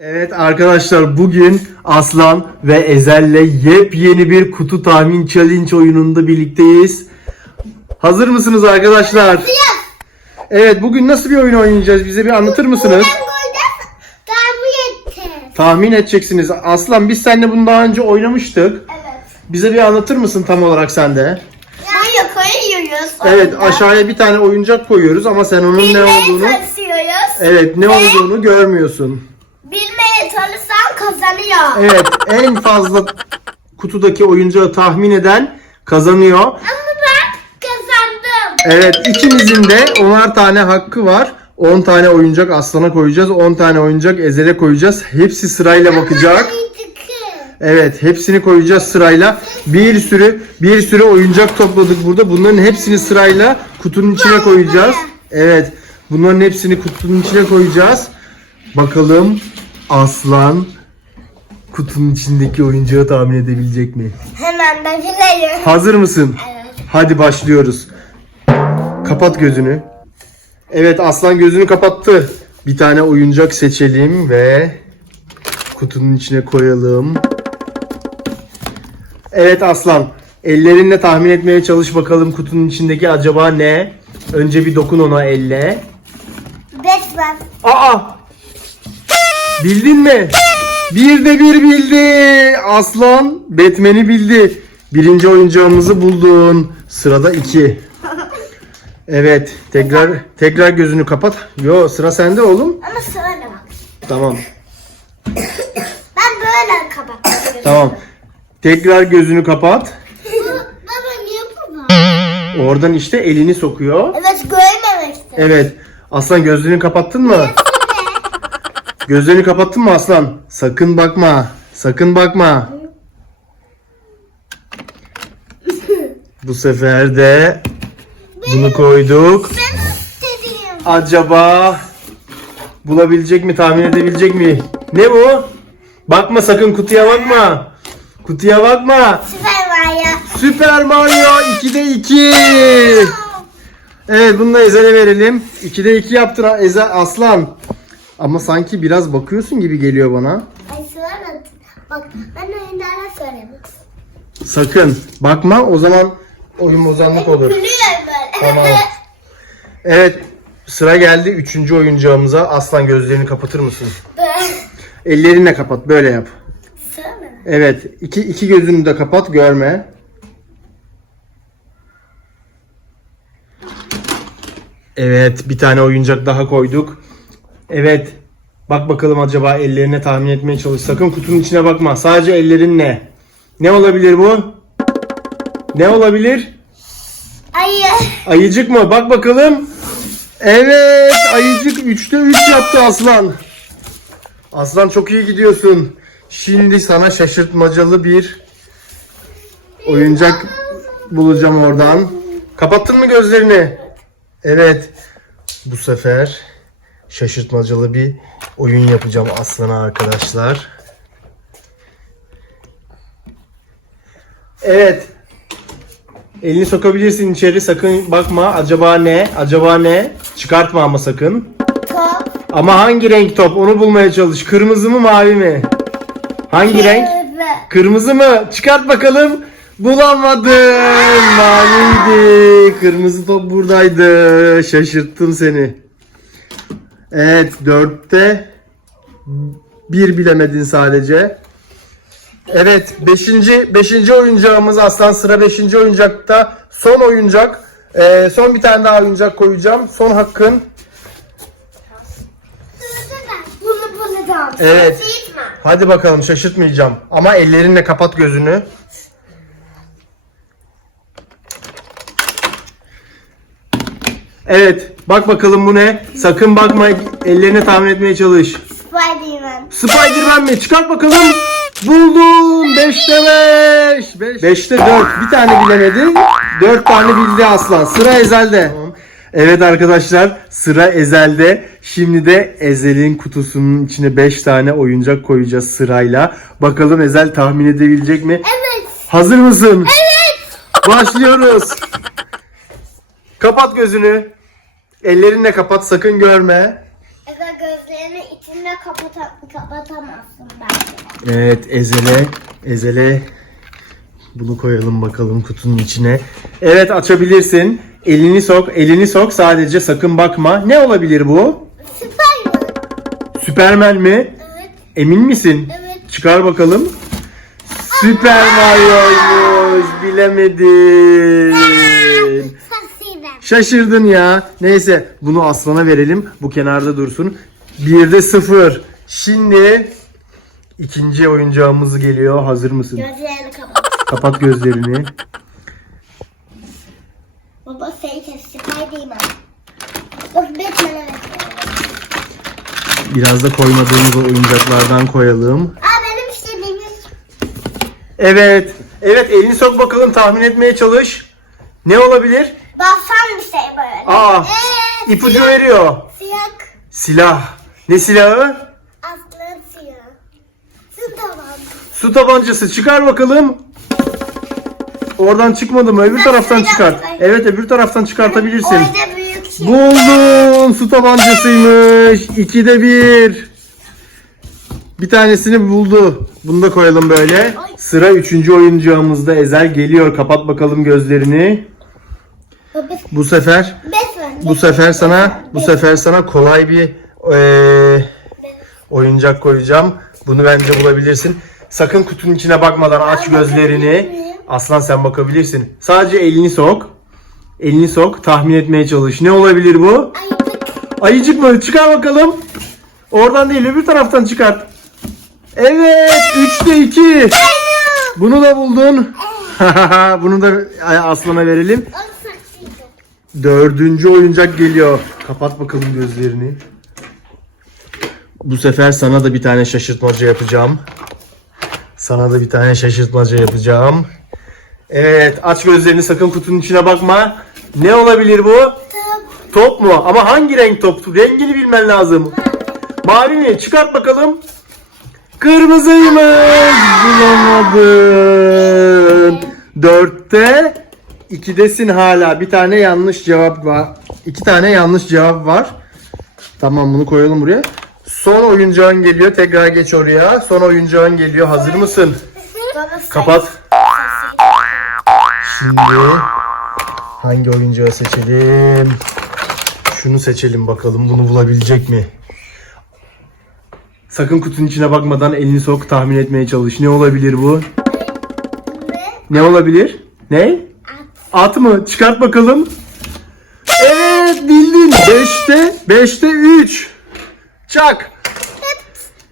Evet arkadaşlar bugün Aslan ve Ezel'le yepyeni bir kutu tahmin challenge oyununda birlikteyiz. Hazır mısınız arkadaşlar? Evet bugün nasıl bir oyun oynayacağız bize bir anlatır mısınız? Tahmin. Tahmin edeceksiniz. Aslan biz seninle bunu daha önce oynamıştık. Evet. Bize bir anlatır mısın tam olarak sen de? Koyu koyuyoruz. Evet aşağıya bir tane oyuncak koyuyoruz ama sen onun ne olduğunu. Evet ne olduğunu görmüyorsun. Bilmeye çalışan kazanıyor. Evet en fazla kutudaki oyuncağı tahmin eden kazanıyor. Ama ben kazandım. Evet ikimizin de 10'ar tane hakkı var. 10 tane oyuncak aslana koyacağız. 10 tane oyuncak ezele koyacağız. Hepsi sırayla bakacak. Evet hepsini koyacağız sırayla. Bir sürü bir sürü oyuncak topladık burada. Bunların hepsini sırayla kutunun içine koyacağız. Evet bunların hepsini kutunun içine koyacağız. Bakalım aslan kutunun içindeki oyuncağı tahmin edebilecek mi? Hemen bileyim. Hazır mısın? Evet. Hadi başlıyoruz. Kapat gözünü. Evet aslan gözünü kapattı. Bir tane oyuncak seçelim ve kutunun içine koyalım. Evet aslan. Ellerinle tahmin etmeye çalış bakalım kutunun içindeki acaba ne? Önce bir dokun ona elle. Batman. Aa! Bildin mi? Bir de bir bildi. Aslan Batman'i bildi. Birinci oyuncağımızı buldun. Sırada iki. Evet. Tekrar tekrar gözünü kapat. Yo sıra sende oğlum. Ama şöyle bak. Tamam. Ben böyle kapattım. Tamam. Tekrar gözünü kapat. Baba niye bu Oradan işte elini sokuyor. Evet görmemek istedim. Evet. Aslan gözlerini kapattın mı? Gözlerini kapattın mı aslan? Sakın bakma. Sakın bakma. Bu sefer de bunu koyduk. Ben. Acaba bulabilecek mi, tahmin edebilecek mi? Ne bu? Bakma sakın kutuya bakma. Kutuya bakma. Süper ya. Süper Mario 2'de 2. Evet bunu da Ezel'e verelim. 2'de 2 yaptın Ezel Aslan. Ama sanki biraz bakıyorsun gibi geliyor bana. Ay söylemedim. Bak ben oyunlara söyleyeyim. Sakın bakma o zaman oyun bozanlık olur. Gülüyor böyle. Tamam. Evet sıra geldi 3. oyuncağımıza. Aslan gözlerini kapatır mısın? Ellerinle kapat böyle yap. Söyle. Evet iki, iki gözünü de kapat görme. Evet bir tane oyuncak daha koyduk. Evet bak bakalım acaba ellerine tahmin etmeye çalış. Sakın kutunun içine bakma. Sadece ellerinle. Ne olabilir bu? Ne olabilir? Ay. Ayıcık mı? Bak bakalım. Evet ayıcık 3'te 3 yaptı Aslan. Aslan çok iyi gidiyorsun. Şimdi sana şaşırtmacalı bir oyuncak bulacağım oradan. Kapattın mı gözlerini? Evet. Bu sefer şaşırtmacalı bir oyun yapacağım Aslan'a arkadaşlar. Evet. Elini sokabilirsin içeri sakın bakma. Acaba ne? Acaba ne? Çıkartma ama sakın. Top. Ama hangi renk top? Onu bulmaya çalış. Kırmızı mı mavi mi? Hangi renk? Kırmızı. Kırmızı mı? Çıkart bakalım. Bulamadın. Maviydi. Kırmızı top buradaydı. Şaşırttım seni. Evet dörtte bir bilemedin sadece. Evet beşinci, beşinci oyuncağımız aslan sıra beşinci oyuncakta. Son oyuncak. Ee, son bir tane daha oyuncak koyacağım. Son hakkın. Bunu. Evet. Hadi bakalım şaşırtmayacağım. Ama ellerinle kapat gözünü. Evet. Bak bakalım bu ne? Sakın bakma. Ellerine tahmin etmeye çalış. Spiderman. Spiderman mi? Çıkart bakalım. Buldun. 5'te 5. 5'te 4. Bir tane bilemedin. 4 tane bildi aslan. Sıra Ezel'de. Evet arkadaşlar sıra Ezel'de. Şimdi de Ezel'in kutusunun içine 5 tane oyuncak koyacağız sırayla. Bakalım Ezel tahmin edebilecek mi? Evet. Hazır mısın? Evet. Başlıyoruz. Kapat gözünü. Ellerinle kapat sakın görme. Ega gözlerini içinde kapata, kapatamazsın bence. Evet ezele ezele bunu koyalım bakalım kutunun içine. Evet açabilirsin. Elini sok, elini sok sadece sakın bakma. Ne olabilir bu? Süper mi? Süpermen mi? Evet. Emin misin? Evet. Çıkar bakalım. Süper Mario'ymuş. Bilemedin. Şaşırdın ya. Neyse bunu aslana verelim. Bu kenarda dursun. Bir de sıfır. Şimdi ikinci oyuncağımız geliyor. Hazır mısın? Gözlerini kapat. Kapat gözlerini. Baba seni kes. Süper değil mi? Dur Batman'e ver. Biraz da koymadığımız o oyuncaklardan koyalım. Aa benim istediğim Evet. Evet elini sok bakalım tahmin etmeye çalış. Ne olabilir? Basan bir şey böyle. Aa Ee, ipucu siyah- veriyor. Siyah. Silah. Ne silahı? Aslan siyah. Su tamam. Su tabancası çıkar bakalım. Oradan çıkmadı mı? Öbür taraftan çıkart. Evet öbür taraftan çıkartabilirsin. Orada büyük şey. Buldun. Su tabancasıymış. İkide bir. Bir tanesini buldu. Bunu da koyalım böyle. Sıra üçüncü oyuncağımızda Ezel geliyor. Kapat bakalım gözlerini. Bu sefer bu sefer sana bu sefer sana kolay bir eee, oyuncak koyacağım. Bunu bence bulabilirsin. Sakın kutunun içine bakmadan aç gözlerini. Aslan sen bakabilirsin. Sadece elini sok. Elini sok. Tahmin etmeye çalış. Ne olabilir bu? Ayıcık. Ayıcık mı? Çıkar bakalım. Oradan değil öbür taraftan çıkart. Evet. Üçte iki. Bunu da buldun. Bunu da aslana verelim. Dördüncü oyuncak geliyor. Kapat bakalım gözlerini. Bu sefer sana da bir tane şaşırtmaca yapacağım. Sana da bir tane şaşırtmaca yapacağım. Evet aç gözlerini sakın kutunun içine bakma. Ne olabilir bu? Top. Top mu? Ama hangi renk top? Rengini bilmen lazım. Mavi mi? Çıkart bakalım. Kırmızıymış. Bulamadın. Dörtte ikidesin hala. Bir tane yanlış cevap var. İki tane yanlış cevap var. Tamam bunu koyalım buraya. Son oyuncağın geliyor. Tekrar geç oraya. Son oyuncağın geliyor. Hazır mısın? Kapat. Şimdi hangi oyuncağı seçelim? Şunu seçelim bakalım. Bunu bulabilecek mi? Sakın kutunun içine bakmadan elini sok tahmin etmeye çalış. Ne olabilir bu? Ne? Ne olabilir? Ne? At mı? Çıkart bakalım. Evet bildin. 5'te 5'te 3. Çak. Hep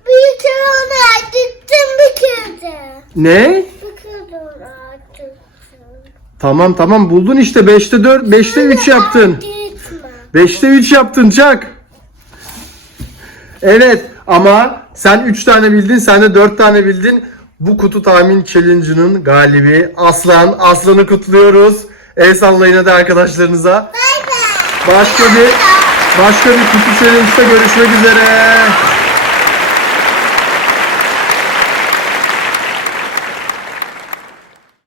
bir kere onu acıttım bir kere. Ne? Bir kere de onu acıttım. Tamam tamam buldun işte 5'te 4 5'te 3 yaptın. Acıtma. 5'te 3 yaptın Çak. Evet ama sen 3 tane bildin sen de 4 tane bildin. Bu kutu tahmin challenge'ının galibi Aslan. Aslan'ı kutluyoruz. El sallayın hadi arkadaşlarınıza. Başka bir başka bir kutu challenge'da görüşmek üzere.